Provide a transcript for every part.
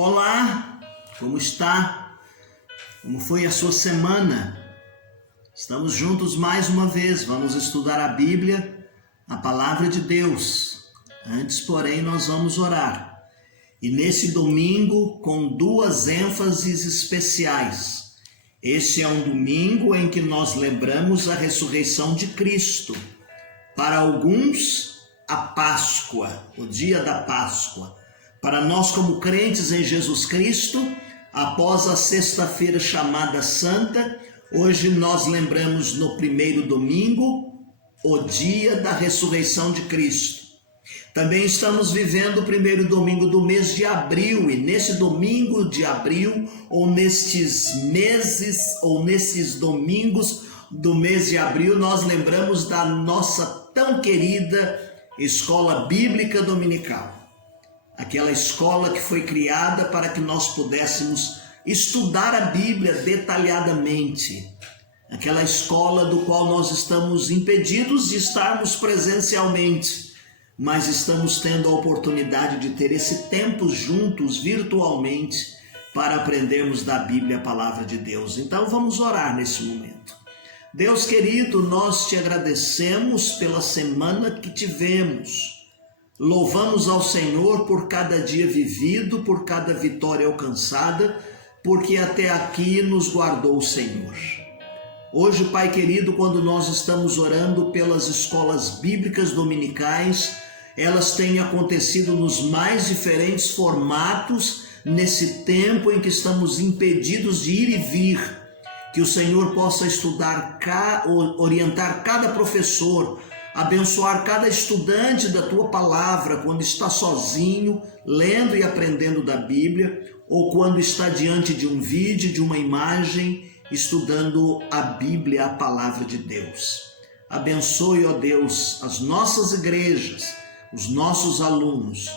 Olá, como está? Como foi a sua semana? Estamos juntos mais uma vez, vamos estudar a Bíblia, a Palavra de Deus. Antes, porém, nós vamos orar. E nesse domingo, com duas ênfases especiais. Este é um domingo em que nós lembramos a ressurreição de Cristo. Para alguns, a Páscoa, o dia da Páscoa. Para nós, como crentes em Jesus Cristo, após a sexta-feira chamada Santa, hoje nós lembramos no primeiro domingo, o dia da ressurreição de Cristo. Também estamos vivendo o primeiro domingo do mês de abril, e nesse domingo de abril, ou nestes meses, ou nesses domingos do mês de abril, nós lembramos da nossa tão querida Escola Bíblica Dominical. Aquela escola que foi criada para que nós pudéssemos estudar a Bíblia detalhadamente. Aquela escola do qual nós estamos impedidos de estarmos presencialmente, mas estamos tendo a oportunidade de ter esse tempo juntos, virtualmente, para aprendermos da Bíblia a palavra de Deus. Então vamos orar nesse momento. Deus querido, nós te agradecemos pela semana que tivemos. Louvamos ao Senhor por cada dia vivido, por cada vitória alcançada, porque até aqui nos guardou o Senhor. Hoje, Pai querido, quando nós estamos orando pelas escolas bíblicas dominicais, elas têm acontecido nos mais diferentes formatos, nesse tempo em que estamos impedidos de ir e vir. Que o Senhor possa orientar cada professor, abençoar cada estudante da Tua Palavra quando está sozinho, lendo e aprendendo da Bíblia, ou quando está diante de um vídeo, de uma imagem, estudando a Bíblia, a Palavra de Deus. Abençoe, ó Deus, as nossas igrejas, os nossos alunos.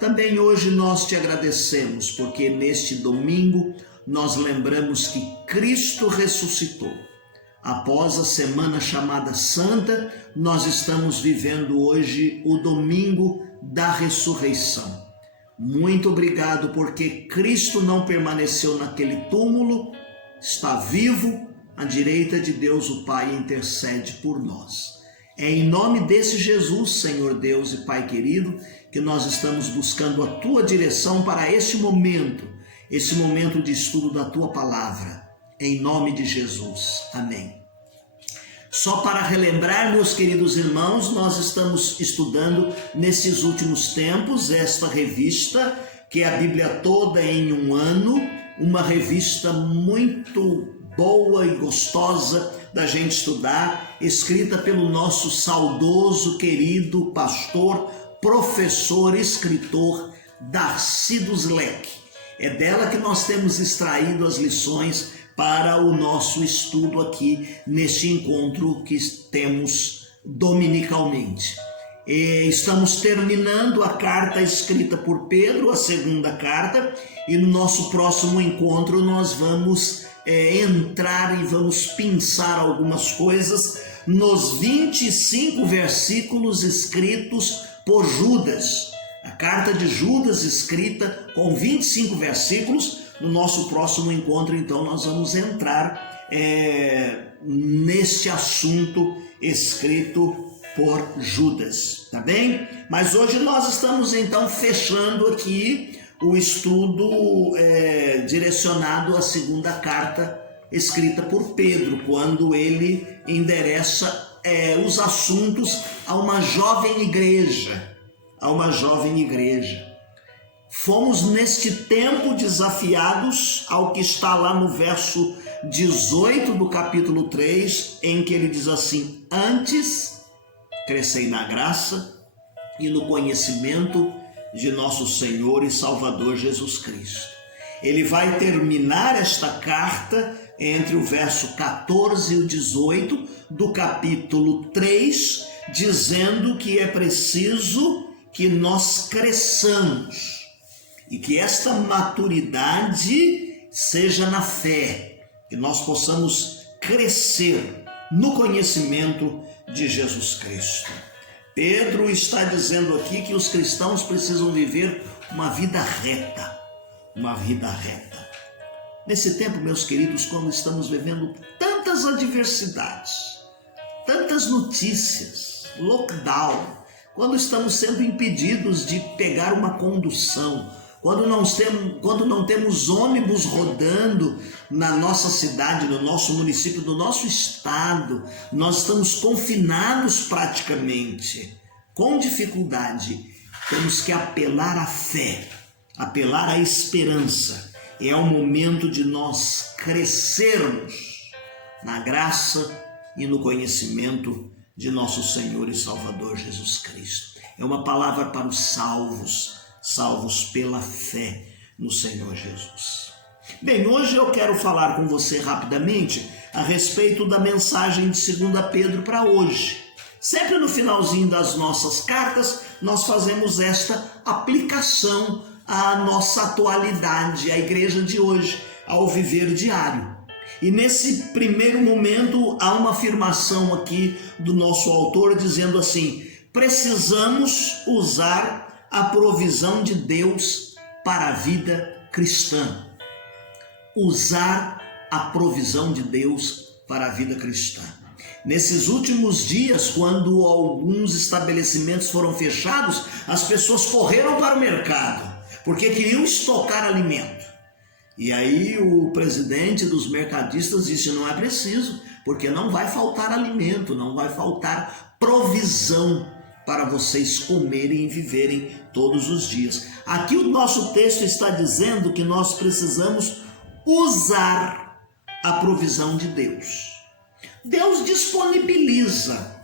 Também hoje nós te agradecemos, porque neste domingo nós lembramos que Cristo ressuscitou. Após a semana chamada Santa, nós estamos vivendo hoje o domingo da ressurreição. Muito obrigado, porque Cristo não permaneceu naquele túmulo, está vivo, à direita de Deus o Pai intercede por nós. É em nome desse Jesus, Senhor Deus e Pai querido, que nós estamos buscando a Tua direção para esse momento de estudo da Tua Palavra. Em nome de Jesus. Amém. Só para relembrar, meus queridos irmãos, nós estamos estudando nesses últimos tempos esta revista, que é a Bíblia toda em um ano, uma revista muito boa e gostosa da gente estudar, escrita pelo nosso saudoso, querido pastor, professor, escritor Darcy dos Leque. É dela que nós temos extraído as lições para o nosso estudo aqui neste encontro que temos dominicalmente. Estamos terminando a carta escrita por Pedro, a segunda carta, e no nosso próximo encontro nós vamos entrar e vamos pensar algumas coisas nos 25 versículos escritos por Judas. A carta de Judas escrita com 25 versículos. No nosso próximo encontro, então, nós vamos entrar neste assunto escrito por Judas, tá bem? Mas hoje nós estamos, então, fechando aqui o estudo direcionado à segunda carta escrita por Pedro, quando ele endereça os assuntos a uma jovem igreja, Fomos neste tempo desafiados ao que está lá no verso 18 do capítulo 3, em que ele diz assim: antes crescei na graça e no conhecimento de nosso Senhor e Salvador Jesus Cristo. Ele vai terminar esta carta entre o verso 14 e o 18 do capítulo 3, dizendo que é preciso que nós cresçamos e que esta maturidade seja na fé, que nós possamos crescer no conhecimento de Jesus Cristo. Pedro está dizendo aqui que os cristãos precisam viver uma vida reta, uma vida reta. Nesse tempo, meus queridos, quando estamos vivendo tantas adversidades, tantas notícias, lockdown, quando estamos sendo impedidos de pegar uma condução, quando não temos ônibus rodando na nossa cidade, no nosso município, no nosso estado, nós estamos confinados praticamente, com dificuldade, temos que apelar à fé, apelar à esperança. É o momento de nós crescermos na graça e no conhecimento de nosso Senhor e Salvador Jesus Cristo. É uma palavra para os salvos pela fé no Senhor Jesus. Bem, hoje eu quero falar com você rapidamente a respeito da mensagem de 2 Pedro para hoje. Sempre no finalzinho das nossas cartas, nós fazemos esta aplicação à nossa atualidade, à igreja de hoje, ao viver diário. E nesse primeiro momento há uma afirmação aqui do nosso autor dizendo assim: precisamos usar a provisão de Deus para a vida cristã. Usar a provisão de Deus para a vida cristã. Nesses últimos dias, quando alguns estabelecimentos foram fechados, as pessoas correram para o mercado, porque queriam estocar alimento. E aí o presidente dos mercadistas disse: não é preciso, porque não vai faltar alimento, não vai faltar provisão para vocês comerem e viverem todos os dias. Aqui o nosso texto está dizendo que nós precisamos usar a provisão de Deus. Deus disponibiliza,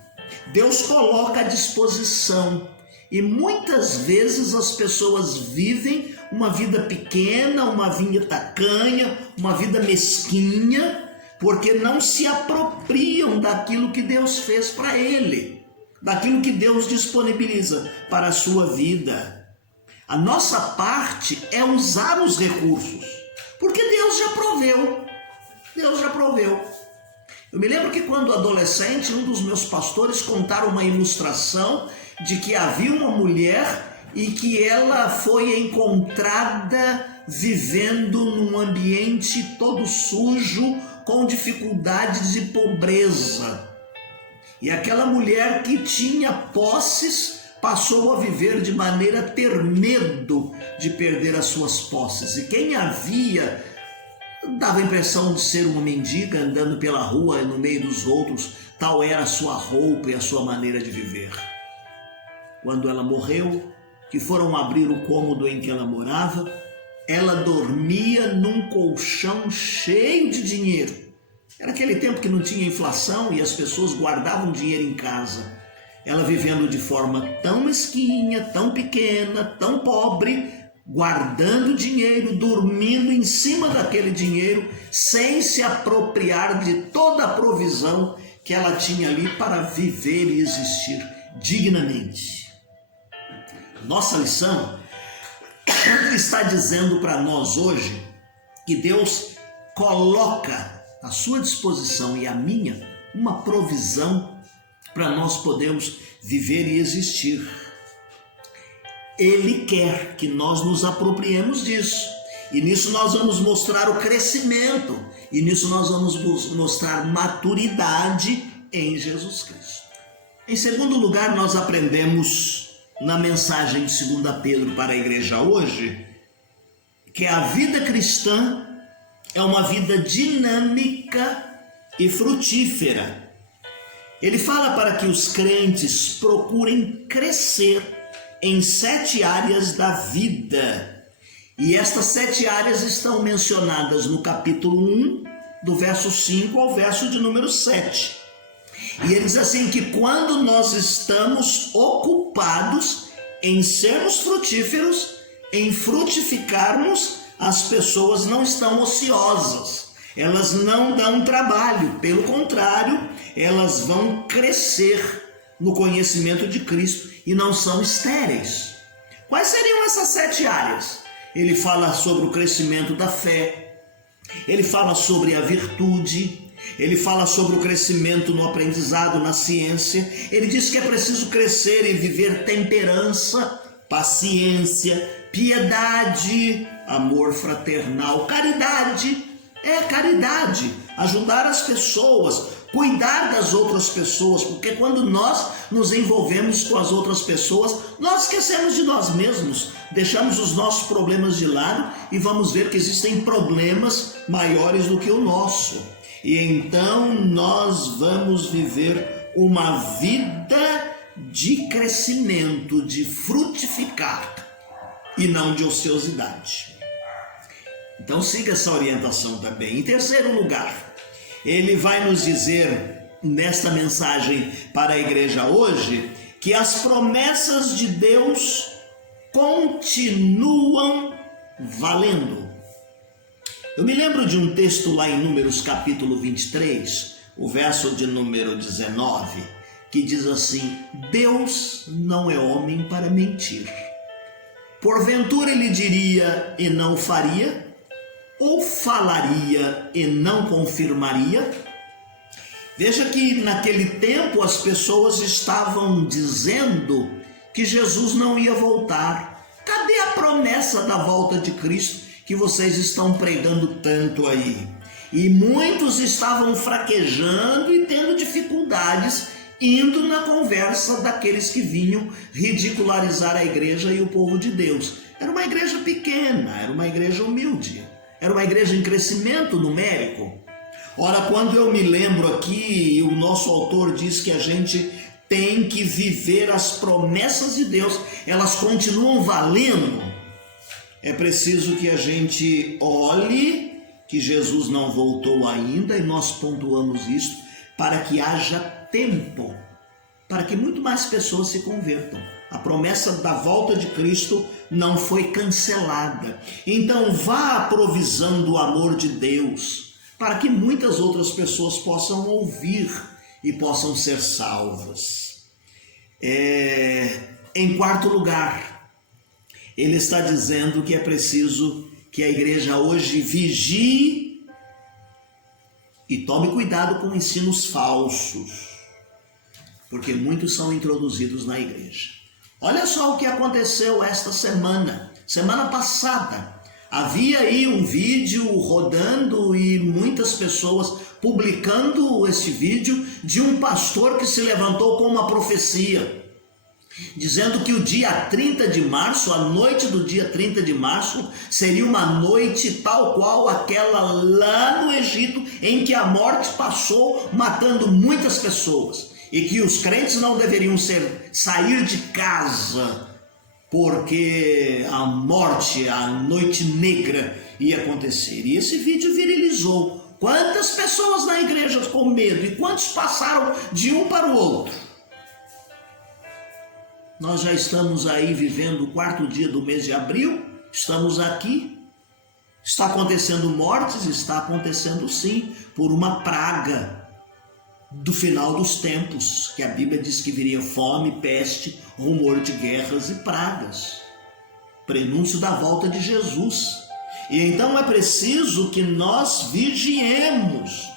Deus coloca à disposição. E muitas vezes as pessoas vivem uma vida pequena, uma vida tacanha, uma vida mesquinha, porque não se apropriam daquilo que Deus fez para ele, daquilo que Deus disponibiliza para a sua vida. A nossa parte é usar os recursos, porque Deus já proveu. Deus já proveu. Eu me lembro que quando adolescente, um dos meus pastores contaram uma ilustração de que havia uma mulher e que ela foi encontrada vivendo num ambiente todo sujo, com dificuldades e pobreza. E aquela mulher que tinha posses passou a viver de maneira a ter medo de perder as suas posses. E quem a via dava a impressão de ser uma mendiga andando pela rua no meio dos outros, tal era a sua roupa e a sua maneira de viver. Quando ela morreu, que foram abrir o cômodo em que ela morava, ela dormia num colchão cheio de dinheiro. Era aquele tempo que não tinha inflação e as pessoas guardavam dinheiro em casa. Ela vivendo de forma tão mesquinha, tão pequena, tão pobre, guardando dinheiro, dormindo em cima daquele dinheiro, sem se apropriar de toda a provisão que ela tinha ali para viver e existir dignamente. Nossa lição está dizendo para nós hoje que Deus coloca à sua disposição e à minha uma provisão para nós podermos viver e existir. Ele quer que nós nos apropriemos disso. E nisso nós vamos mostrar o crescimento. E nisso nós vamos mostrar maturidade em Jesus Cristo. Em segundo lugar, nós aprendemos na mensagem de 2 Pedro para a igreja hoje, que a vida cristã é uma vida dinâmica e frutífera. Ele fala para que os crentes procurem crescer em 7 áreas da vida. E estas 7 áreas estão mencionadas no capítulo 1, do verso 5 ao verso de número 7. E ele diz assim que quando nós estamos ocupados em sermos frutíferos, em frutificarmos, as pessoas não estão ociosas, elas não dão trabalho, pelo contrário, elas vão crescer no conhecimento de Cristo e não são estéreis. Quais seriam essas 7 áreas? Ele fala sobre o crescimento da fé, ele fala sobre a virtude, ele fala sobre o crescimento no aprendizado, na ciência. Ele diz que é preciso crescer e viver temperança, paciência, piedade, amor fraternal, caridade. Caridade, ajudar as pessoas, cuidar das outras pessoas, porque quando nós nos envolvemos com as outras pessoas, nós esquecemos de nós mesmos, deixamos os nossos problemas de lado e vamos ver que existem problemas maiores do que o nosso. E então nós vamos viver uma vida de crescimento, de frutificar e não de ociosidade. Então siga essa orientação também. Em terceiro lugar, ele vai nos dizer nesta mensagem para a igreja hoje que as promessas de Deus continuam valendo. Eu me lembro de um texto lá em Números capítulo 23, o verso de número 19, que diz assim: Deus não é homem para mentir. Porventura ele diria e não faria? Ou falaria e não confirmaria? Veja que naquele tempo as pessoas estavam dizendo que Jesus não ia voltar. Cadê a promessa da volta de Cristo que vocês estão pregando tanto aí? E muitos estavam fraquejando e tendo dificuldades indo na conversa daqueles que vinham ridicularizar a igreja e o povo de Deus. Era uma igreja pequena, era uma igreja humilde. Era uma igreja em crescimento numérico. Ora, quando eu me lembro aqui, o nosso autor diz que a gente tem que viver as promessas de Deus, elas continuam valendo. É preciso que a gente olhe que Jesus não voltou ainda, e nós pontuamos isso, para que haja tempo, para que muito mais pessoas se convertam. A promessa da volta de Cristo não foi cancelada. Então vá aprovisando o amor de Deus para que muitas outras pessoas possam ouvir e possam ser salvas. Em quarto lugar, ele está dizendo que é preciso que a igreja hoje vigie e tome cuidado com ensinos falsos, porque muitos são introduzidos na igreja. Olha só o que aconteceu esta semana passada. Havia aí um vídeo rodando e muitas pessoas publicando esse vídeo de um pastor que se levantou com uma profecia, dizendo que o dia 30 de março, a noite do dia 30 de março, seria uma noite tal qual aquela lá no Egito, em que a morte passou matando muitas pessoas. E que os crentes não deveriam sair de casa, porque a morte, a noite negra ia acontecer. E esse vídeo virilizou. Quantas pessoas na igreja com medo e quantos passaram de um para o outro? Nós já estamos aí vivendo o quarto dia do mês de abril, estamos aqui. Está acontecendo mortes? Está acontecendo sim, por uma praga do final dos tempos, que a Bíblia diz que viria fome, peste, rumor de guerras e pragas, prenúncio da volta de Jesus. E então é preciso que nós vigiemos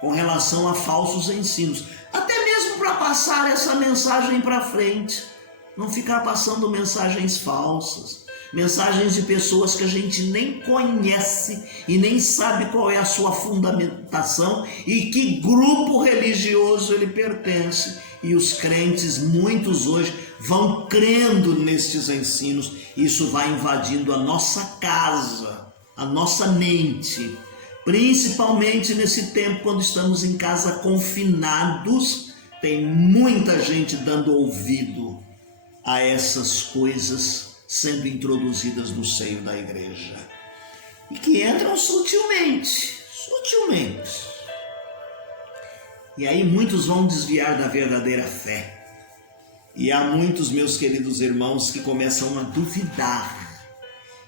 com relação a falsos ensinos, até mesmo para passar essa mensagem para frente, não ficar passando mensagens falsas, mensagens de pessoas que a gente nem conhece e nem sabe qual é a sua fundamentação e que grupo religioso ele pertence. E os crentes, muitos hoje, vão crendo nestes ensinos. Isso vai invadindo a nossa casa, a nossa mente, principalmente nesse tempo quando estamos em casa confinados. Tem muita gente dando ouvido a essas coisas sendo introduzidas no seio da igreja e que entram sutilmente. E aí muitos vão desviar da verdadeira fé. E há muitos, meus queridos irmãos, que começam a duvidar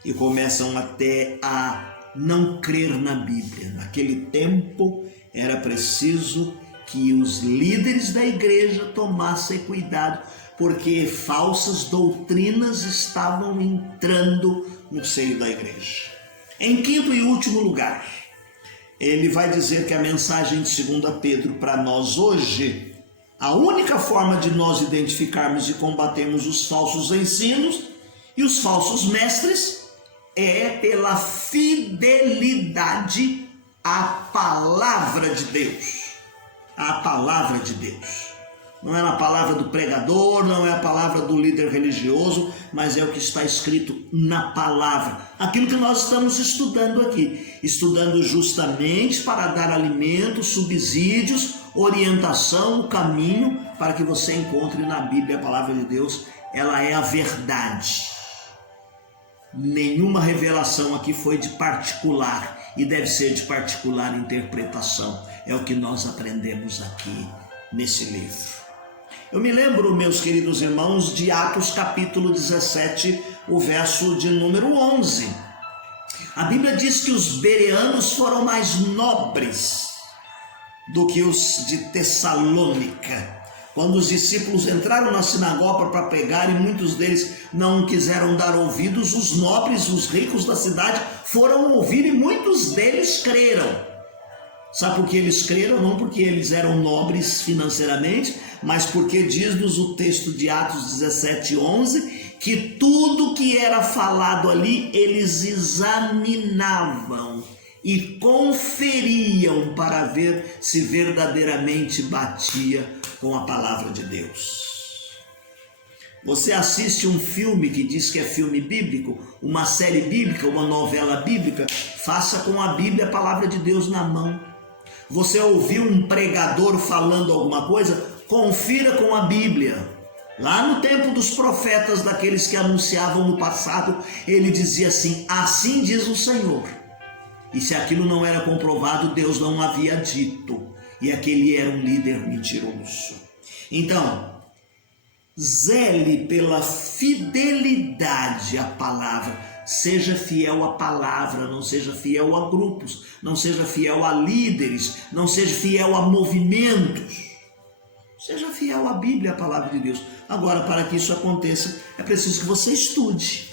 e começam até a não crer na Bíblia. Naquele tempo era preciso que os líderes da igreja tomassem cuidado, porque falsas doutrinas estavam entrando no seio da igreja. Em quinto e último lugar, ele vai dizer que a mensagem de 2 Pedro para nós hoje, a única forma de nós identificarmos e combatermos os falsos ensinos e os falsos mestres é pela fidelidade à palavra de Deus. A palavra de Deus. Não é a palavra do pregador, não é a palavra do líder religioso, mas é o que está escrito na palavra. Aquilo que nós estamos estudando aqui. Estudando justamente para dar alimento, subsídios, orientação, o caminho, para que você encontre na Bíblia a palavra de Deus. Ela é a verdade. Nenhuma revelação aqui foi de particular e deve ser de particular interpretação. É o que nós aprendemos aqui nesse livro. Eu me lembro, meus queridos irmãos, de Atos capítulo 17, o verso de número 11. A Bíblia diz que os bereanos foram mais nobres do que os de Tessalônica. Quando os discípulos entraram na sinagoga para pregar e muitos deles não quiseram dar ouvidos, os nobres, os ricos da cidade foram ouvir e muitos deles creram. Sabe por que eles creram? Não porque eles eram nobres financeiramente, mas porque diz-nos o texto de Atos 17:11 que tudo que era falado ali eles examinavam e conferiam para ver se verdadeiramente batia com a palavra de Deus. Você assiste um filme que diz que é filme bíblico, uma série bíblica, uma novela bíblica, faça com a Bíblia, a palavra de Deus na mão. Você ouviu um pregador falando alguma coisa? Confira com a Bíblia. Lá no tempo dos profetas, daqueles que anunciavam no passado, ele dizia assim: assim diz o Senhor. E se aquilo não era comprovado, Deus não havia dito. E aquele era um líder mentiroso. Então, zele pela fidelidade à palavra. Seja fiel à palavra, não seja fiel a grupos, não seja fiel a líderes, não seja fiel a movimentos. Seja fiel à Bíblia, à palavra de Deus. Agora, para que isso aconteça, é preciso que você estude.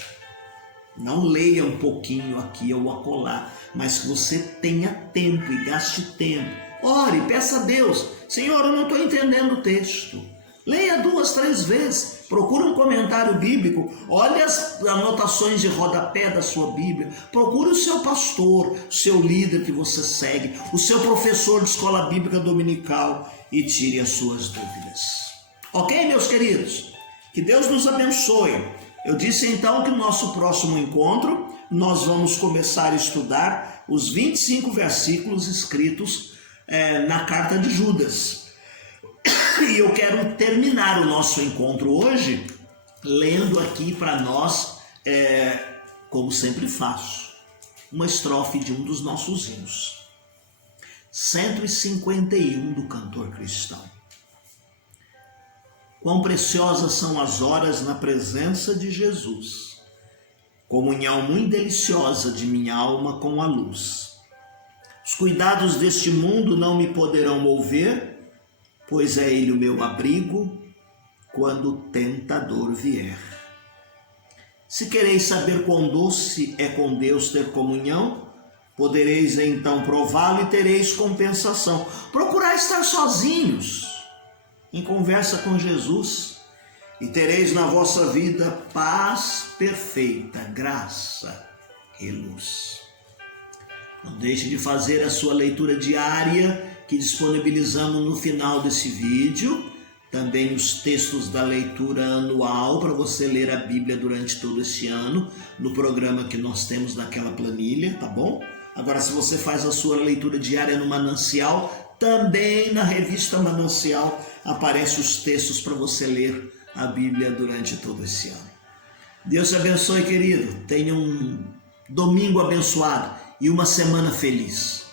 Não leia um pouquinho aqui ou acolá, mas que você tenha tempo e gaste tempo. Ore, peça a Deus: Senhor, eu não estou entendendo o texto. Leia 2, 3 vezes, procure um comentário bíblico, olhe as anotações de rodapé da sua Bíblia, procure o seu pastor, o seu líder que você segue, o seu professor de escola bíblica dominical e tire as suas dúvidas. Ok, meus queridos? Que Deus nos abençoe. Eu disse então que no nosso próximo encontro nós vamos começar a estudar os 25 versículos escritos na carta de Judas. E eu quero terminar o nosso encontro hoje lendo aqui para nós, como sempre faço, uma estrofe de um dos nossos hinos. 151 do cantor cristão. Quão preciosas são as horas na presença de Jesus, comunhão muito deliciosa de minha alma com a luz. Os cuidados deste mundo não me poderão mover, pois é ele o meu abrigo quando o tentador vier. Se quereis saber quão doce é com Deus ter comunhão, podereis então prová-lo e tereis compensação. Procurai estar sozinhos, em conversa com Jesus, e tereis na vossa vida paz perfeita, graça e luz. Não deixe de fazer a sua leitura diária, que disponibilizamos no final desse vídeo, também os textos da leitura anual para você ler a Bíblia durante todo esse ano, no programa que nós temos naquela planilha, tá bom? Agora, se você faz a sua leitura diária no Manancial, também na revista Manancial aparecem os textos para você ler a Bíblia durante todo esse ano. Deus te abençoe, querido. Tenha um domingo abençoado e uma semana feliz.